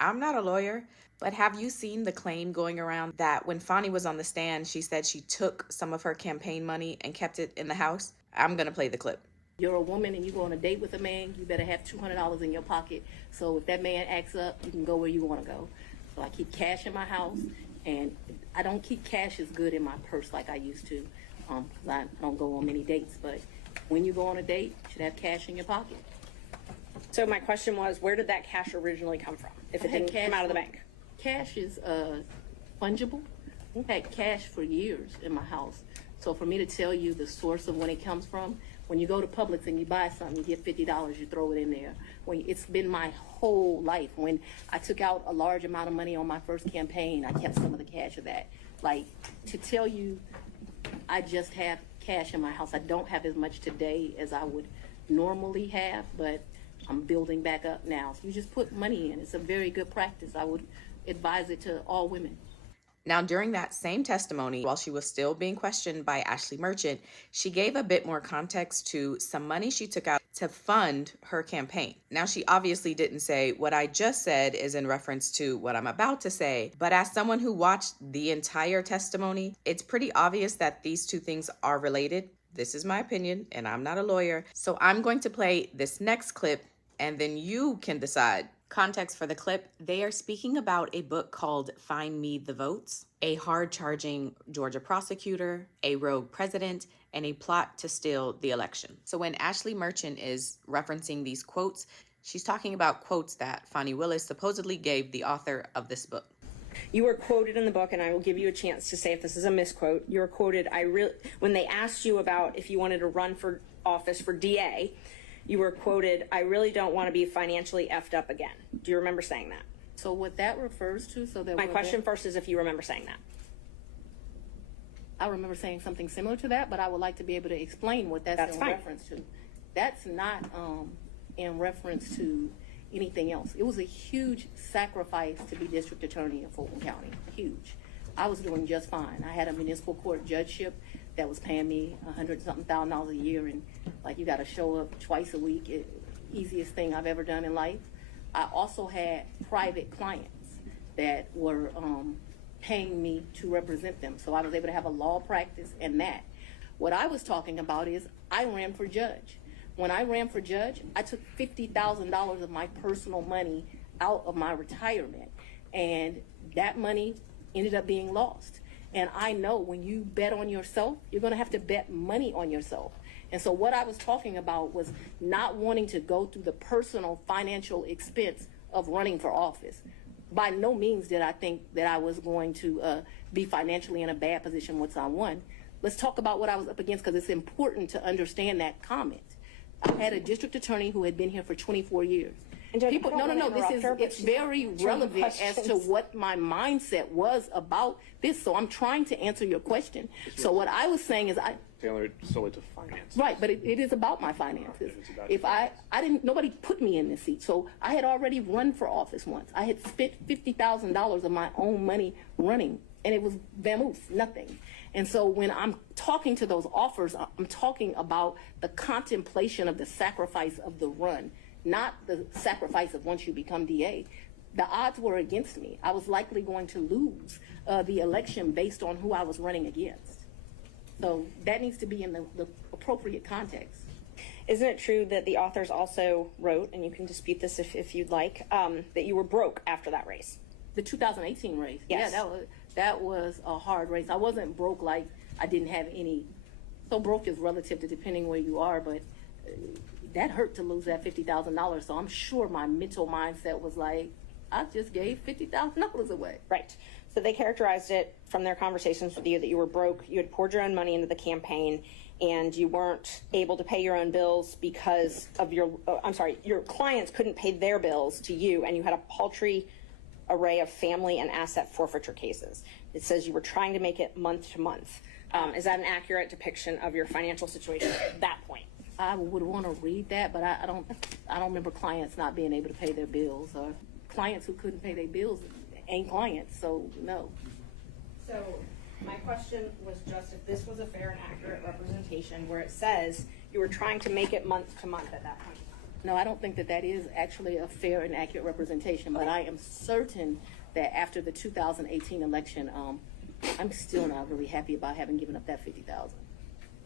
I'm not a lawyer, but have you seen the claim going around that when Fani was on the stand, she said she took some of her campaign money and kept it in the house? I'm going to play the clip. You're a woman and you go on a date with a man, you better have $200 in your pocket. So if that man acts up, you can go where you want to go. So I keep cash in my house, and I don't keep cash as good in my purse like I used to, because I don't go on many dates. But when you go on a date, you should have cash in your pocket. So my question was, where did that cash originally come from, if it didn't come out of the bank? Cash is fungible. I've had cash for years in my house. So for me to tell you the source of when it comes from, when you go to Publix and you buy something, you get $50, you throw it in there. It's been my whole life. When I took out a large amount of money on my first campaign, I kept some of the cash of that. Like, to tell you I just have cash in my house, I don't have as much today as I would normally have, but I'm building back up now. So you just put money in. It's a very good practice. I would advise it to all women. Now, during that same testimony, while she was still being questioned by Ashley Merchant, she gave a bit more context to some money she took out to fund her campaign. Now, she obviously didn't say what I just said is in reference to what I'm about to say, but as someone who watched the entire testimony, it's pretty obvious that these two things are related. This is my opinion, and I'm not a lawyer. So I'm going to play this next clip, and then you can decide. Context for the clip, they are speaking about a book called Find Me the Votes, a hard-charging Georgia prosecutor, a rogue president, and a plot to steal the election. So when Ashley Merchant is referencing these quotes, she's talking about quotes that Fani Willis supposedly gave the author of this book. You were quoted in the book, and I will give you a chance to say if this is a misquote. You were quoted, when they asked you about if you wanted to run for office for DA, you were quoted, "I really don't want to be financially effed up again." Do you remember saying that? So what that refers to, My question first is if you remember saying that. I remember saying something similar to that, but I would like to be able to explain what that's in reference to. That's not in reference to anything else. It was a huge sacrifice to be district attorney in Fulton County. Huge. I was doing just fine. I had a municipal court judgeship that was paying me $100-something thousand a year, and like, you got to show up twice a week. Easiest thing I've ever done in life. I also had private clients that were paying me to represent them, so I was able to have a law practice and that. What I was talking about is I ran for judge. When I ran for judge, I took $50,000 of my personal money out of my retirement, and that money ended up being lost. And I know when you bet on yourself, you're going to have to bet money on yourself. And so what I was talking about was not wanting to go through the personal financial expense of running for office. By no means did I think that I was going to be financially in a bad position once I won. Let's talk about what I was up against, because it's important to understand that comment. I had a district attorney who had been here for 24 years. And People, it's very relevant as to what my mindset was about this. So I'm trying to answer your question. So what I was saying is tailored solely to finance. Right, but it is about my finances. If I didn't, nobody put me in this seat. So I had already run for office once. I had spent $50,000 of my own money running, and it was vamoose, nothing. And so when I'm talking to those offers, I'm talking about the contemplation of the sacrifice of the run, not the sacrifice of once you become DA. The odds were against me. I was likely going to lose the election based on who I was running against. So that needs to be in the appropriate context. Isn't it true that the authors also wrote, and you can dispute this if you'd like, that you were broke after that race? The 2018 race. Yes. Yeah, that was a hard race. I wasn't broke like I didn't have any. So broke is relative to depending where you are, but that hurt to lose that $50,000. So I'm sure my mental mindset was like, I just gave $50,000 away. Right. So they characterized it from their conversations with you that you were broke, you had poured your own money into the campaign, and you weren't able to pay your own bills because of your clients couldn't pay their bills to you, and you had a paltry array of family and asset forfeiture cases. It says you were trying to make it month to month. Is that an accurate depiction of your financial situation at that point? I would want to read that, but I don't remember clients not being able to pay their bills, or clients who couldn't pay their bills ain't clients, so no. So my question was just if this was a fair and accurate representation where it says you were trying to make it month to month at that point. No, I don't think that that is actually a fair and accurate representation, but I am certain that after the 2018 election, I'm still not really happy about having given up that $50,000.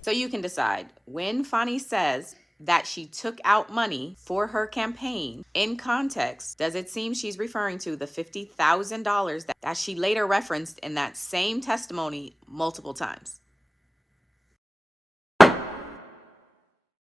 So you can decide. When Fani says that she took out money for her campaign, in context, does it seem she's referring to the $50,000 that she later referenced in that same testimony multiple times?